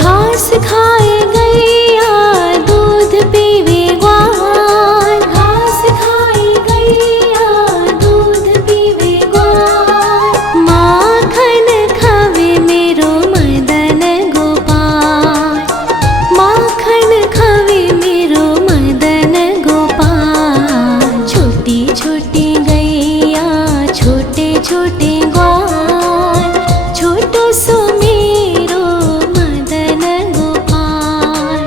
घास खाए गैया दूध पीवे ग्वाल, घास खाए गैया दूध पीवे ग्वाल। माखन खावे मेरो मदन गोपाल, माखन खावे मेरो मदन गोपाल। छोटी छोटी गैया छोटे छोटे ग्वाल, छोटो सो मेरो मदन गोपाल,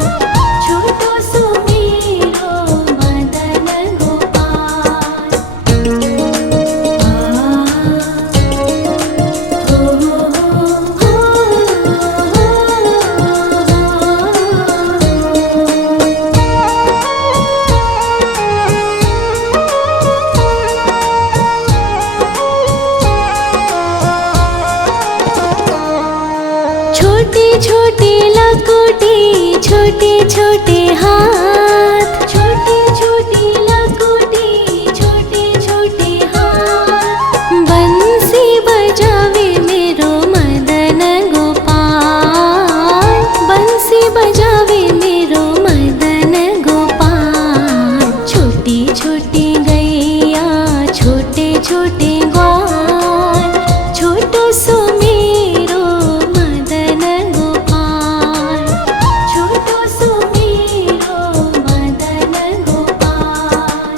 छोटो सो मेरो मदन गोपाल। छोटी छोटी लकोटी छोटे छोटे हाथ, छोटी छोटी लकोटी छोटे छोटे हाथ। बंसी बजावे मेरो मदन गोपाल, बंसी बजावे मेरो मदन गोपाल। छोटी छोटी गैया छोटे छोटे ग्वाल, छोटो सो मेरो मदन गोपाल, छोटो सो मेरो मदन गोपाल।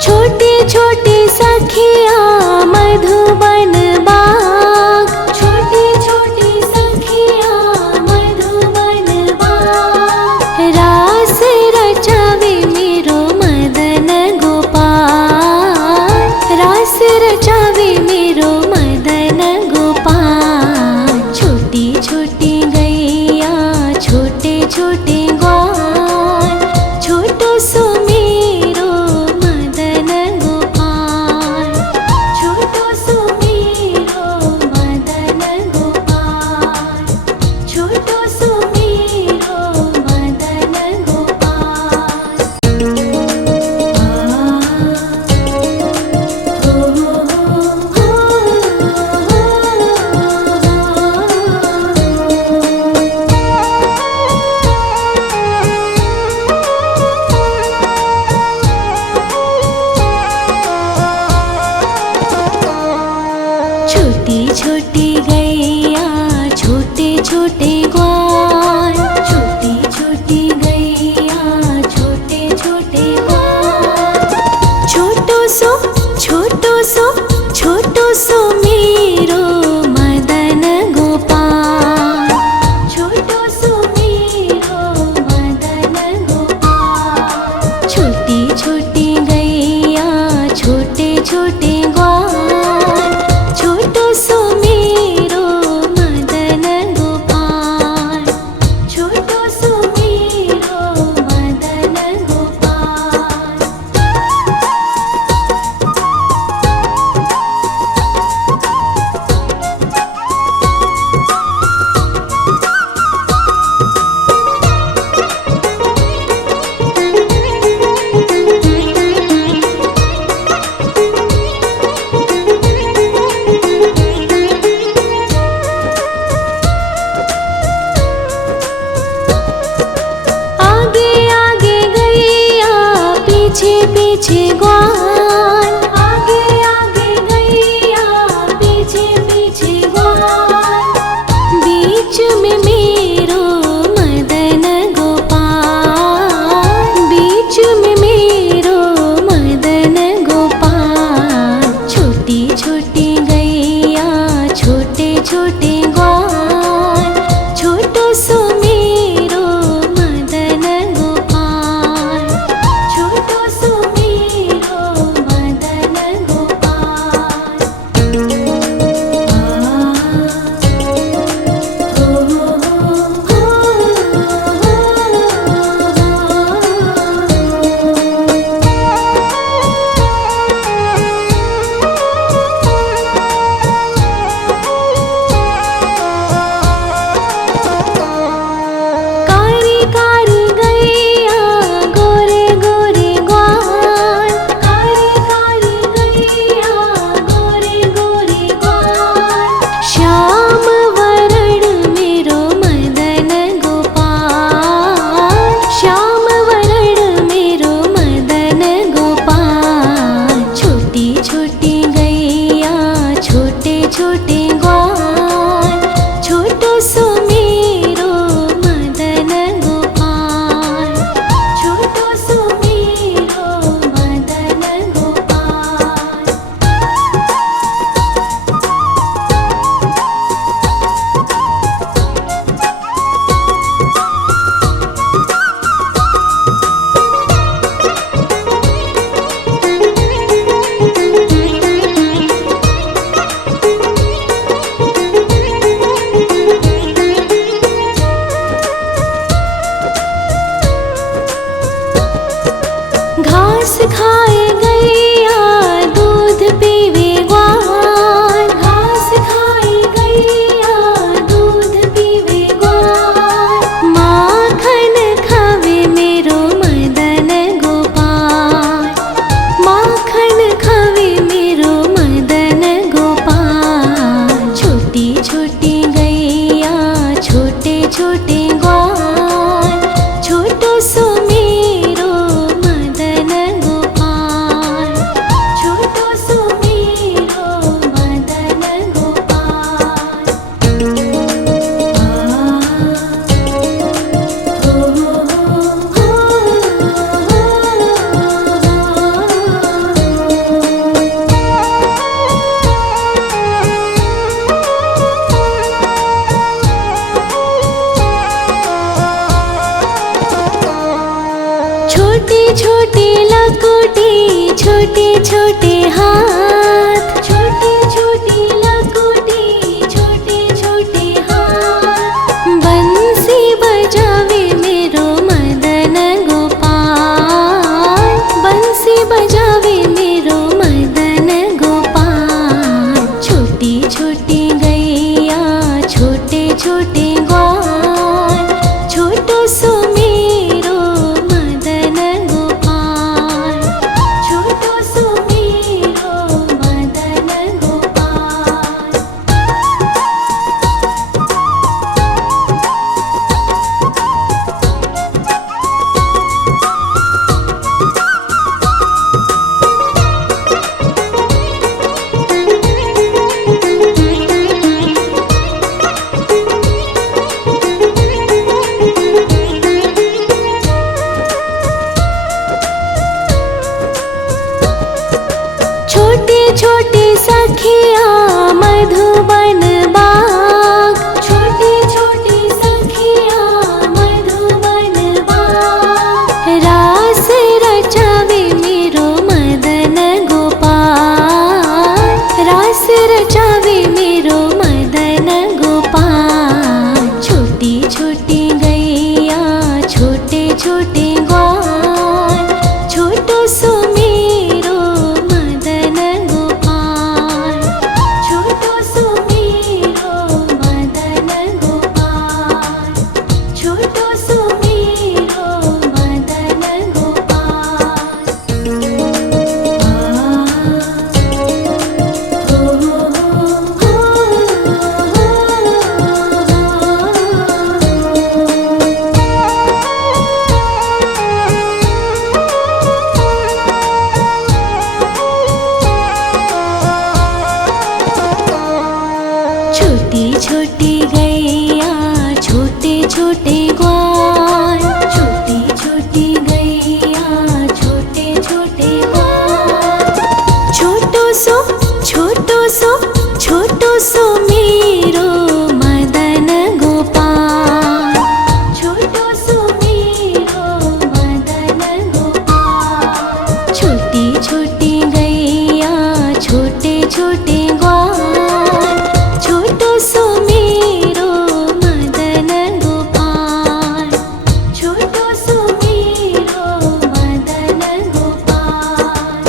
छोटे छोटे सखिया मधुबन बाग, छोटे छोटे सखिया मधुबन बाग। रास रचावे मेरो मदन गोपाल, रास रचावे मेरो मदन गोपाल। छोटी छोटी गैया छोटे छोटे ग्वाल, छोटो सो मेरो मदन गोपाल, छोटो सो मेरो मदन गोपाल, छोटो सो मेरो मदन गोपाल। छोटी छोटी गैया छोटे छोटे ग्वाल, छोटी छोटी गैया छोटे छोटे ग्वाल। छोटो सो छोटो सो छोटो सो मेरो मदन गोपाल, छोटो सो मेरो मदन गोपाल। छोटी छोटी गैया छोटे छोटे ग्वाल, छोटो सो मेरो मदन गोपाल, छोटो सो मेरो मदन गोपाल। आगे आगे गैया पीछे पीछे ग्वाल, आगे आगे गैया पीछे पीछे ग्वाल। बीच में मेरो मदन गोपाल, बीच में मेरो मदन गोपाल। छोटी छोटी गैया छोटे छोटे ग्वाल, छोटो सो मेरो मदन गोपाल, छोटो सो मेरो घास खाए गैया दूध पीवे ग्वाल, घास खाए गैया दूध पीवे ग्वाल, माखन खावे मेरो मदन गोपाल, माखन खावे मेरो मदन गोपाल। छोटी छोटी गैया छोटे छोटे ग्वाल, छोटो सो मेरो मदन गोपाल, छोटो सो मेरो मदन गोपाल। छोटे छोटे लकोटी छोटे छोटे हाथ, छोटे छोटे लकोटी छोटे छोटे हाथ, बंसी बजावे मेरो मदन गोपाल, बंसी बजावे मेरो मदन गोपाल। छोटी छोटी गैया छोटे छोटे ग्वाल, छोटो सो मेरो मदन गोपाल, छोटो सो मेरो मदन गोपाल। छोटे छोटे सखिया मधुबन बाग, छोटे छोटे सखिया मधुबन बाग, रास रचावे मेरो मदन गोपाल, रास रचावे मेरो मदन गोपाल। छोटी छोटी गैया छोटे छोटे ग्वाल, छोटो सो मेरो मदन गोपाल, छोटो सो मेरो मदन गोपाल, छोटो सो मेरो मदन गोपाल। छोटी छोटी गैया छोटे छोटे ग्वाल, छोटी छोटी गैया छोटे छोटे ग्वाल, छोटो सो छोटो सो छोटो सो मेरो मदन गोपाल, छोटो सो मेरो मदन गोपाल। छोटी छोटी गैया छोटे छोटे ग्वाल, छोटो सो मेरो मदन गोपाल, छोटो सो मेरो मदन गोपाल।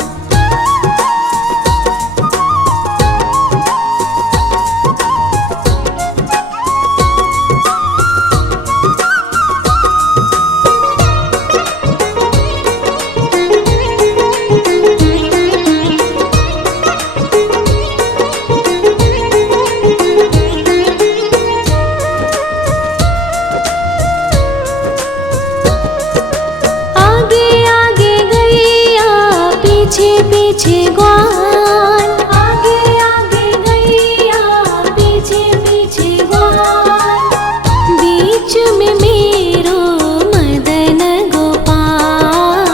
आगे आगे गैया पीछे पीछे ग्वाल, आगे आगे गैया पीछे पीछे ग्वाल, बीच में मेरो मदन गोपाल,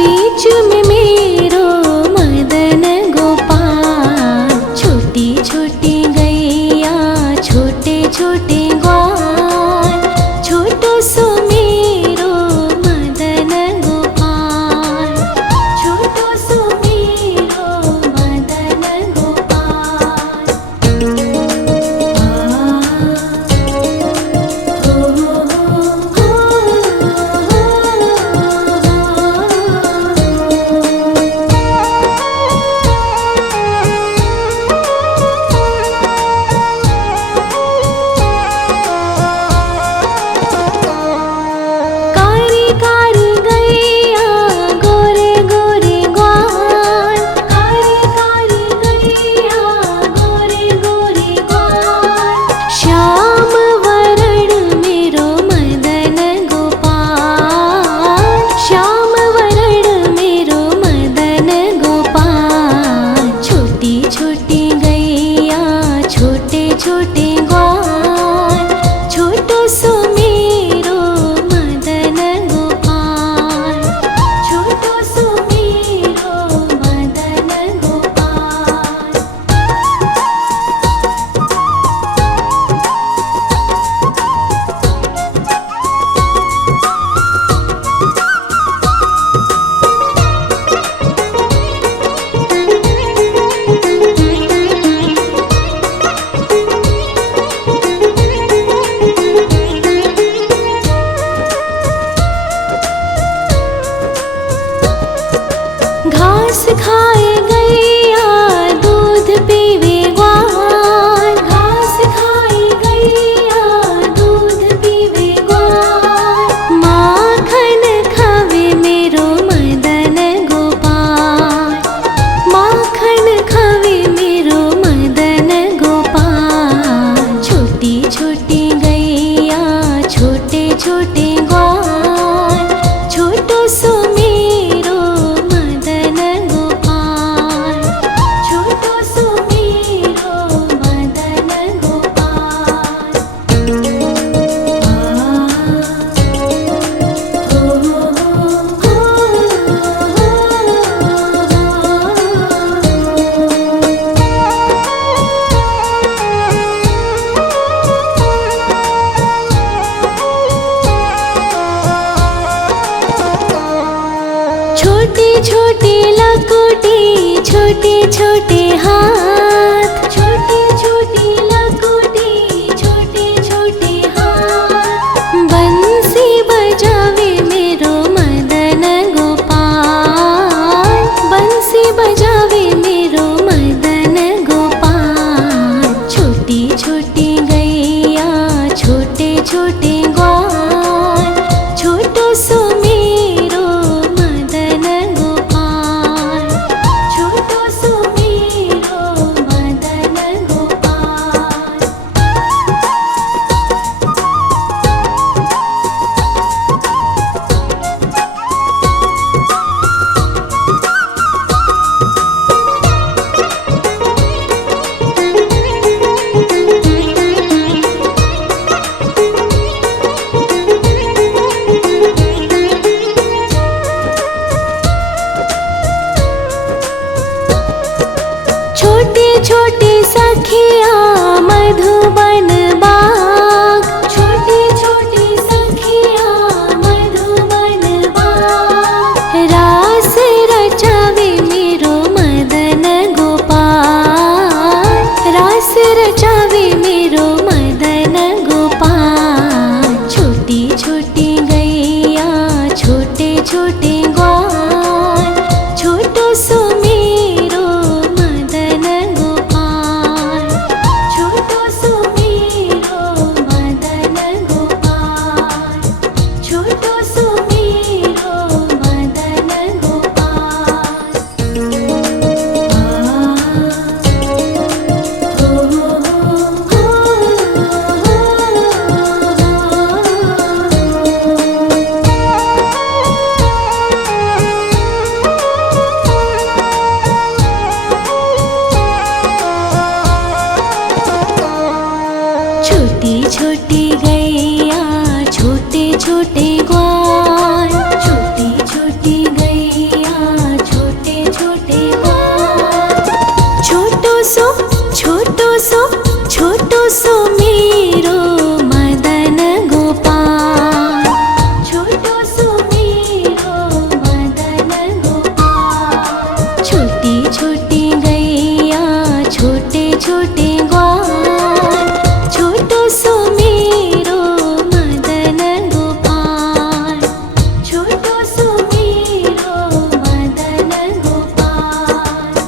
बीच में मेरो मदन गोपाल। छोटी छोटी गैया छोटे छोटे ग्वाल, छोटो सो मेरो मदन गोपाल, छोटो सो मेरो छोटे छोटे लकोटे छोटे छोटे हाथ, छोटे छोटे लकोटे छोटे छोटे हाथ। बंसी बजावे मेरो मदन गोपाल, बंसी बजावे मेरो मदन गोपाल। छोटी छोटी गैया छोटे छोटे ग्वाल, छोटो सो मेरो मदन गोपाल, छोटो सो मेरो मदन गोपाल। छोटे छोटे सखिया मधुबन बाग, छोटे छोटे सखिया मधुबन बाग। रास रचावे मेरो मदन गोपाल, रास रचावे मेरो मदन गोपाल। छोटी छोटी गैया छोटे छोटे ग्वाल, छोटो सो मेरो मदन गोपाल, छोटो सो मेरो मदन गोपाल, छोटो सो मेरो मदन गोपाल। छोटी छोटी गैया छोटे छोटे ग्वाल, छोटी छोटी गैया छोटे छोटे ग्वाल। छोटो सो छोटो सो छोटो सो मेरो मदन गोपाल, छोटो सो मेरो मदन गोपाल। छोटी छोटी गैया छोटे छोटे ग्वाल, छोटो सो मेरो मदन गोपाल, छोटो सो मेरो मदन गोपाल।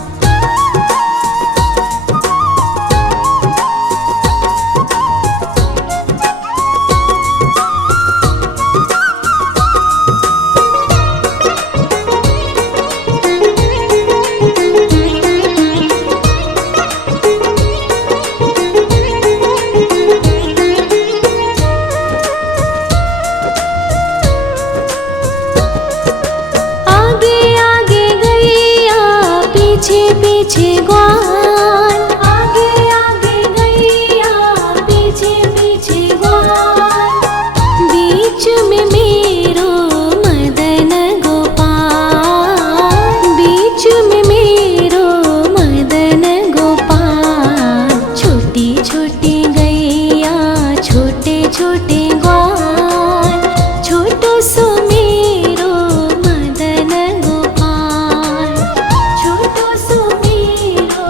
आगे आगे गैया पीछे पीछे ग्वाल, आगे आगे गैया पीछे पीछे ग्वाल। बीच में मेरो मदन गोपाल, बीच में मेरो मदन गोपाल। छोटी छोटी गैया छोटे छोटे ग्वाल, छोटो सो मेरो मदन गोपाल, छोटो सो मेरो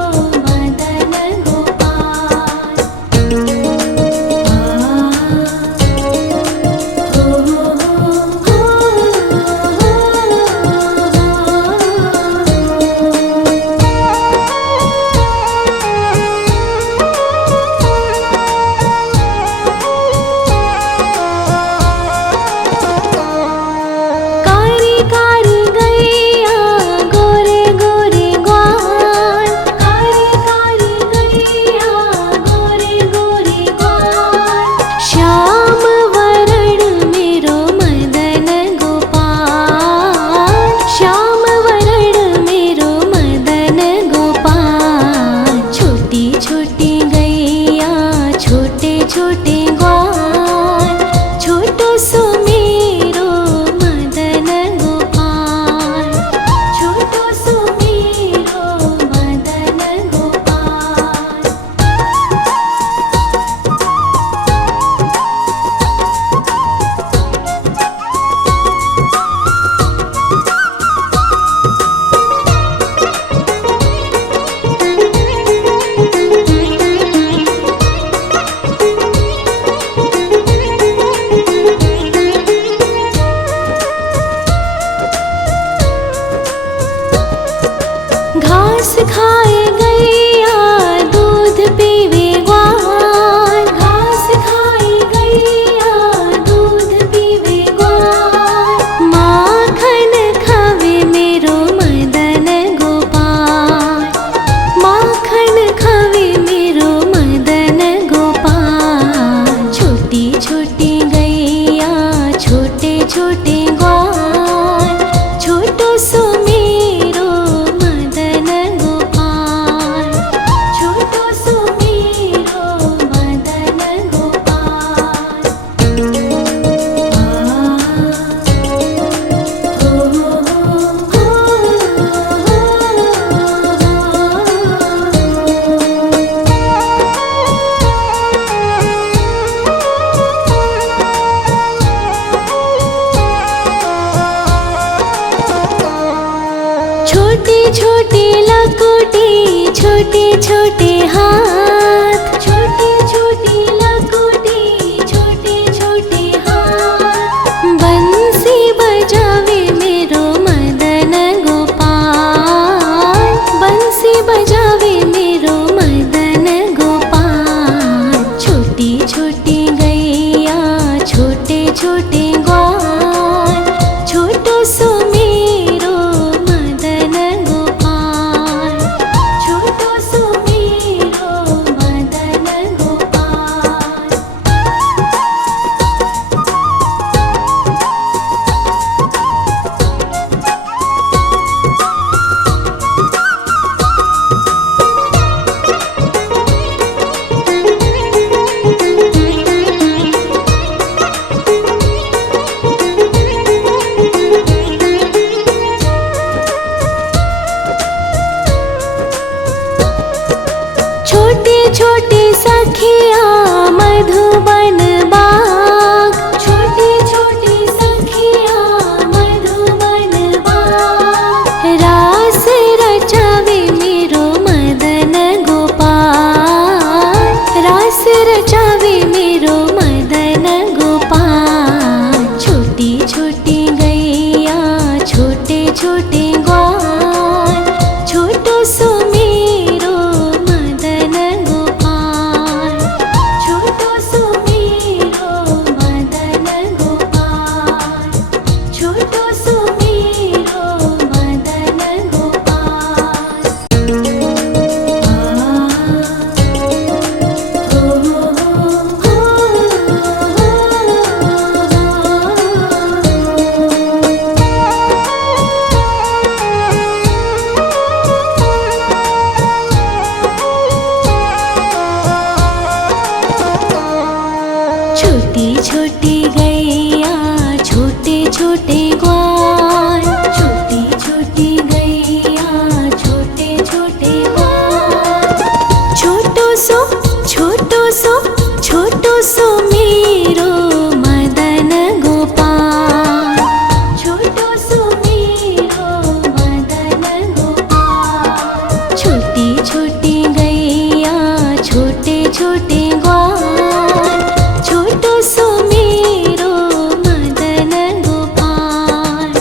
छोटी लकुटी छोटे छोटे हाथ, छोटी छोटी लकुटी छोटे छोटे हाथ। बंसी बजावे मेरो मदन गोपाल, बंसी बजावे मेरो मदन गोपाल। छोटी छोटी गैया छोटे छोटे ग्वाल, छोटो सो मेरो मदन गोपाल, छोटो सो मेरो मदन गोपाल। छोटी छोटी सखिया मधुबन बाग, छोटी छोटी सखिया मधुबन बाग। रास रचावे मेरो मदन गोपाल, रास रचावे मेरो मदन गोपाल। छोटी छोटी गैया छोटे छोटे ग्वाल, छोटो सो मेरो मदन गोपाल, छोटो सो मेरो मदन गोपाल, छोटो सो मेरो मदन गोपाल। छोटी छोटी गैया छोटे छोटे ग्वाल, छोटी छोटी गैया छोटे छोटे ग्वाल। छोटो सो छोटो सो छोटो सो मेरो मदन गोपाल, छोटो सो मेरो मदन गोपाल। छोटी छोटी गैया छोटे छोटे ग्वाल, छोटो सो मेरो मदन गोपाल,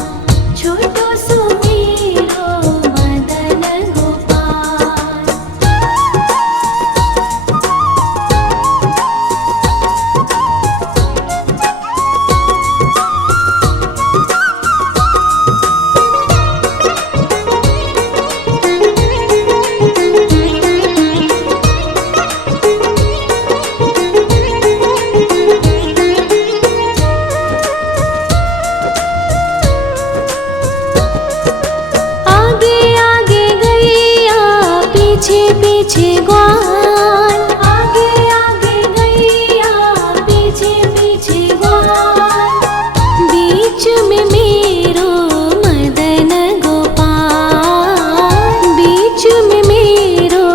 छोटो सो मेरो मदन गोपाल। आगे आगे गैया पीछे पीछे ग्वाल, आगे आगे गैया पीछे पीछे ग्वाल। बीच में मेरो मदन गोपाल, बीच में मेरो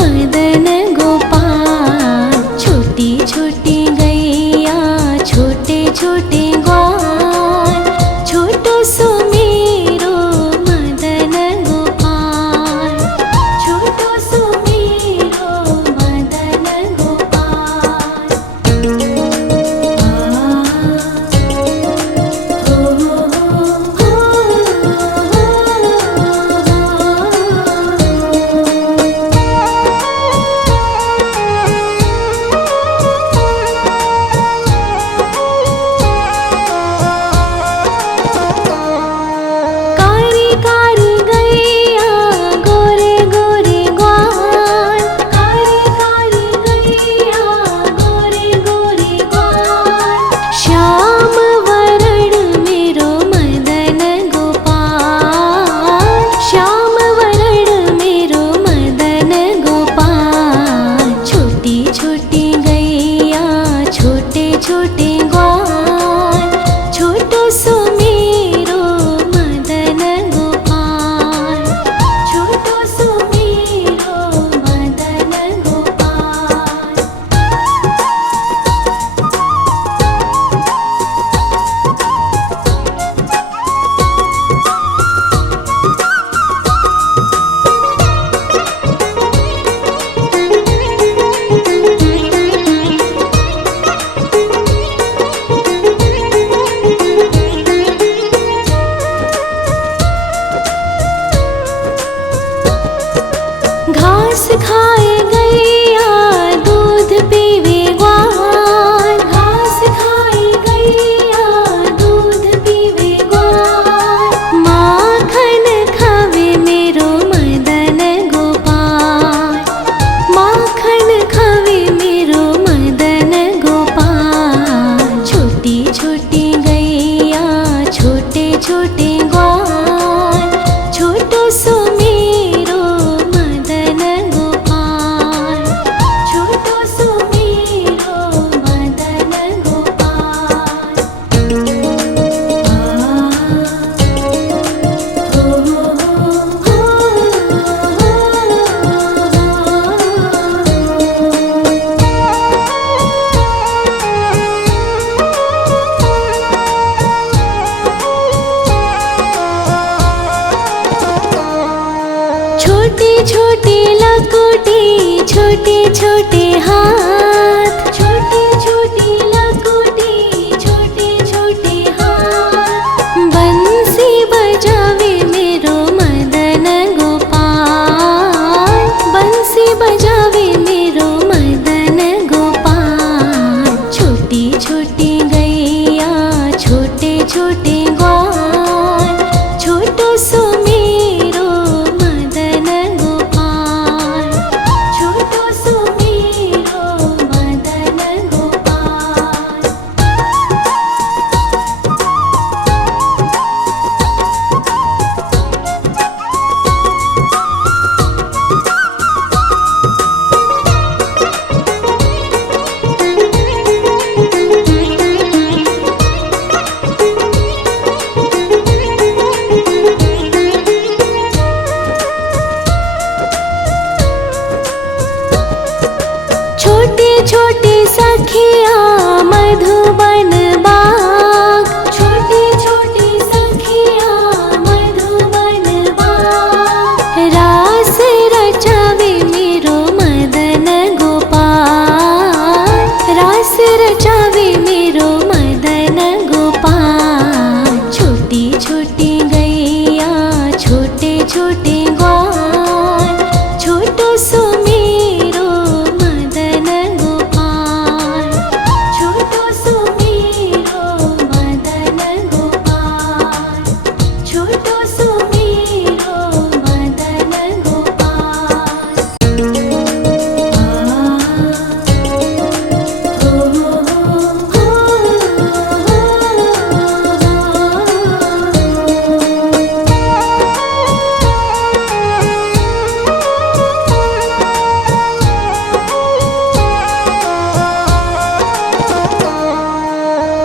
मदन गोपाल। छोटी छोटी गैया छोटे छोटे ग्वाल, छोटो सो मेरो मदन गोपाल, छोटो सो मेरो खाए गैया दूध पीवे ग्वाल, घास खाए गैया दूध पीवे ग्वाल, माखन खावे मेरो मदन गोपाल, माखन खावे मेरो मदन गोपाल। छोटी छोटी गैया छोटे छोटे ग्वाल, छोटो सो मेरो मदन गोपाल, छोटो सो मेरो मदन गोपाल। छोटी छोटी लकुटी छोटे छोटे हाथ, छोटी छोटी लकुटी छोटे छोटे हाथ, बंसी बजावे मेरो मदन गोपाल, बंसी बजावे मेरो मदन गोपाल। छोटी छोटी गैया छोटे छोटे ग्वाल, छोटो सो मेरो मदन गोपाल, छोटो सो मेरो मदन गोपाल। छोटे छोटे सखिया मधुबन बाग, छोटे छोटे सखिया मधुबन बाग, रास रचावे मेरो मदन गोपाल, रास रचावे मेरो मदन गोपाल। छोटी छोटी गैया छोटे छोटे ग्वाल, छोटो सो मेरो मदन गोपाल, छोटो सो मेरो मदन गोपाल, छोटो सो मेरो मदन गोपाल।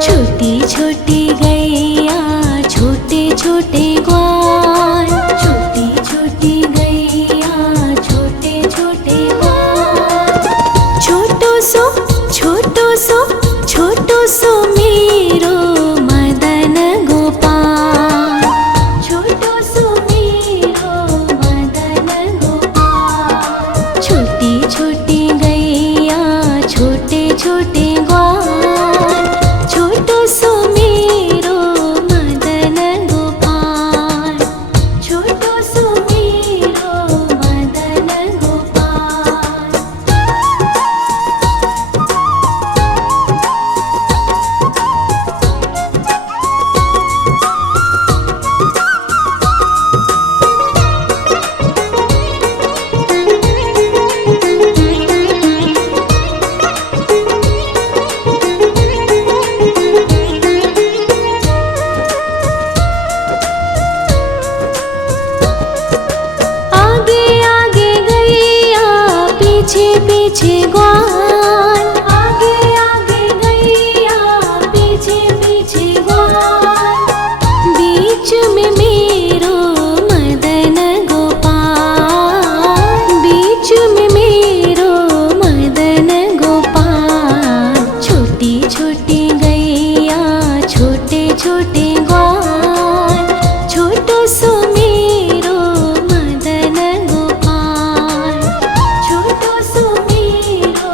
छोटी छोटी गैया छोटे छोटे ग्वाल, छोटी छोटी गैया छोटे छोटे ग्वाल, छोटो सो छोटो सो मेरो मदन गोपाल, छोटो सो मेरो मदन गोपाल। छोटी छोटी गैया छोटे छोटे ग्वाल, छोटो सो मेरो मदन गोपाल, छोटो सो मेरो मदन गोपाल। आगे आगे गैया पीछे पीछे ग्वाल, आगे आगे गैया पीछे पीछे ग्वाल, बीच में मेरो मदन गोपाल, बीच में मेरो मदन गोपाल। छोटी छोटी गैया छोटे छोटे ग्वाल, छोटो सो मेरो मदन गोपाल, छोटो सो मेरो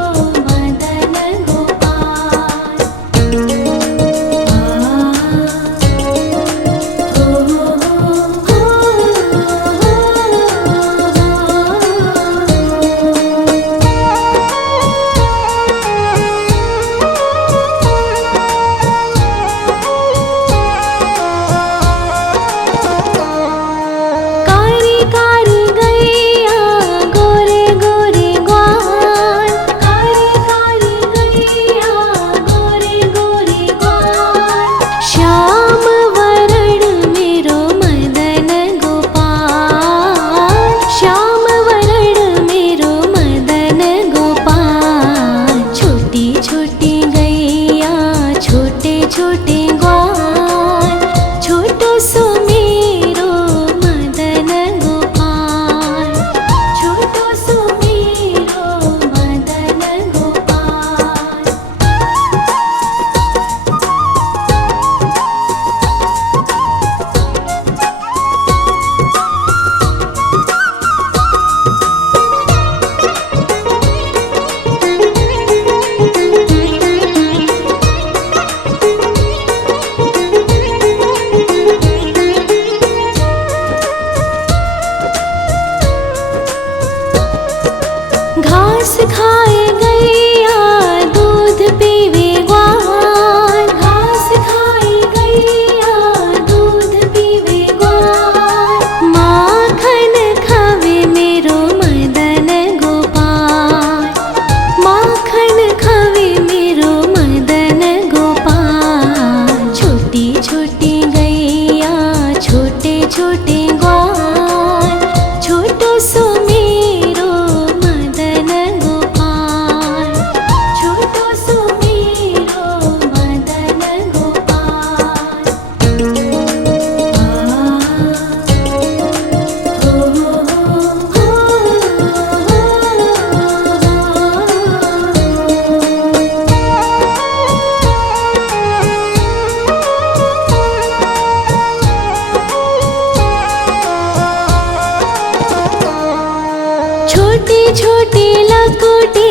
छोटे लकोटे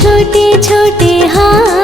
छोटे छोटे हाथ